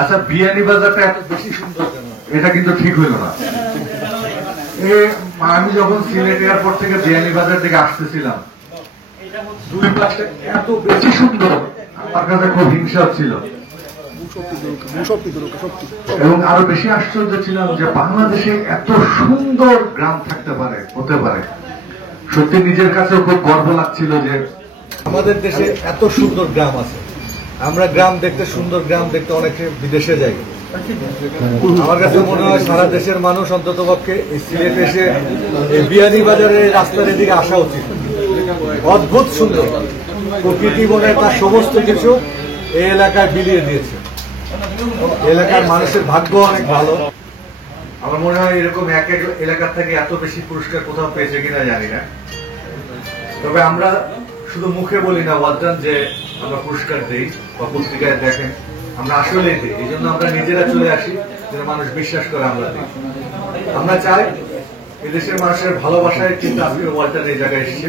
আচ্ছা, বিয়ানীবাজারটা এত বেশি সুন্দর কেন? এটা কিন্তু ঠিক হইল না। আমি যখন সিলেট এয়ারপোর্ট থেকে বিয়ানীবাজার থেকে আসতেছিলাম, দুই পাশে এত বেশি সুন্দর, আমার কাছে খুব হিংসা ছিল এবং আরো বেশি আশ্চর্য ছিলাম যে বাংলাদেশে এত সুন্দর গ্রাম থাকতে পারে, হতে পারে। সত্যি নিজের কাছেও খুব গর্ব লাগছিল যে আমাদের দেশে এত সুন্দর গ্রাম আছে। আমরা গ্রাম দেখতে, সুন্দর গ্রাম দেখতে অনেকে বিদেশে যাই। আমার কাছে মনে হয় সারা দেশের মানুষ অন্তত পক্ষে এই সিলেট এসে বিয়ানীবাজারের রাস্তার এদিকে আসা উচিত। অদ্ভুত সুন্দর প্রকৃতি, মনে হয় তার সমস্ত কিছু এই এলাকায় বিলিয়ে দিয়েছে। এলাকার মানুষের ভাগ্য অনেক ভালো। আমার মনে হয় এরকম এক এক এলাকার থেকে এত বেশি পুরস্কার কোথাও পেয়েছে কিনা জানি না। তবে আমরা শুধু মুখে বলি না ওয়ালটন যে আমরা পুরস্কার দিই বা পত্রিকায় দেখেন, আমরা আসলেই দিই। এই জন্য আমরা নিজেরা চলে আসি, যেন মানুষ বিশ্বাস করে আমরা দিই। আমরা চাই এদেশের মানুষের ভালোবাসায় কিন্তু আজকে ওয়ালটন এই জায়গায় এসেছে,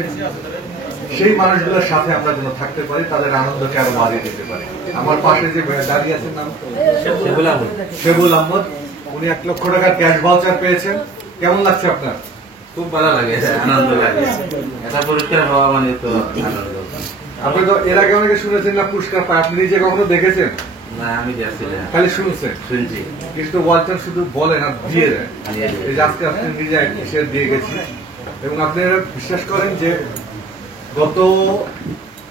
সেই মানুষগুলোর সাথে আমরা যেন থাকতে পারি, তাদের আনন্দকে আরো বাড়িয়ে দিতে পারি। আমার পাশে যে দাঁড়িয়ে আছেন, নাম শেবুল আহমদ, উনি 1 লক্ষ টাকার ক্যাশ ভাউচার পেয়েছেন। কেমন লাগছে আপনার? খুব ভালো লাগে, আনন্দ লাগে। এটা পুরস্কার হওয়া মানে তো আনন্দ। আপনি তো এর আগে অনেকে শুনেছেন না পুরস্কার পায়, আপনি নিজে কখনো দেখেছেন? না, আমি যাচ্ছিলাম, খালি শুনছেন, শুনছি। কিন্তু ওয়ালটন শুধু বলে না, দিয়ে দেয়। এই যে আজকে আপনি নিজে এসে দিয়ে গেছি, এবং আপনারা বিশ্বাস করেন যে গত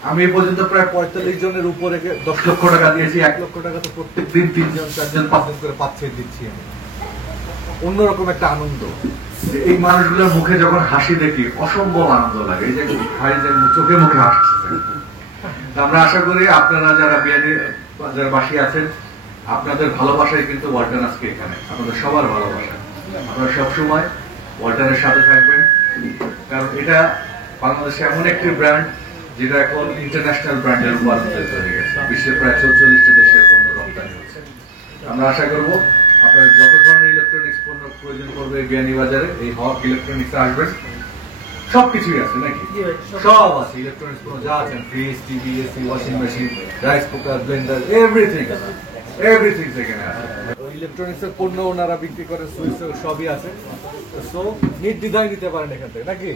আমি এ পর্যন্ত প্রায় 45 জনের উপরে 10 লক্ষ টাকা দিয়েছি। 1 লক্ষ টাকা তো প্রত্যেক দিন 3 জন 4 জন 5 জন করে পাচ্ছে, দিচ্ছি আমি। অন্যরকম একটা আনন্দ। এই মানুষগুলোর মুখে যখন হাসি দেখি অসম্ভব আনন্দ লাগে। এই যে ভাইদের চোখে মুখে হাসছে। আমরা আশা করি আপনারা যারা বিয়ানীবাজার বাসী আছেন, আপনাদের ভালোবাসায় কিন্তু ওয়ালটন আজকে এখানে, আপনাদের সবার ভালোবাসা। আপনারা সবসময় ওয়ালটনের সাথে থাকবেন, কারণ এটা বাংলাদেশে এমন একটি ব্র্যান্ড যেটা এখন ইন্টারন্যাশনাল ব্র্যান্ডের রূপান্তরিত হয়ে গেছে। বিশ্বের প্রায় 44টা দেশের পণ্য রপ্তানি হচ্ছে। আমরা আশা করব আপনার যত ধরনের ইলেকট্রনিক্স পণ্য প্রয়োজন করবে বিয়ানীবাজারে, এই হক ইলেকট্রনিক্স আসবেন। সবকিছুই আছে নাকি? সব আছে, ইলেকট্রনিক্স পণ্য যা আছেন, fridge, TV, AC, washing machine, rice cooker, Blender, everything সেখানে আছে। ইলেকট্রনিক্স এর পণ্য ওনারা বিক্রি করে, সুইচ সবই আছে। সো নির্দ্বিধায় নিতে পারেন এখান থেকে নাকি?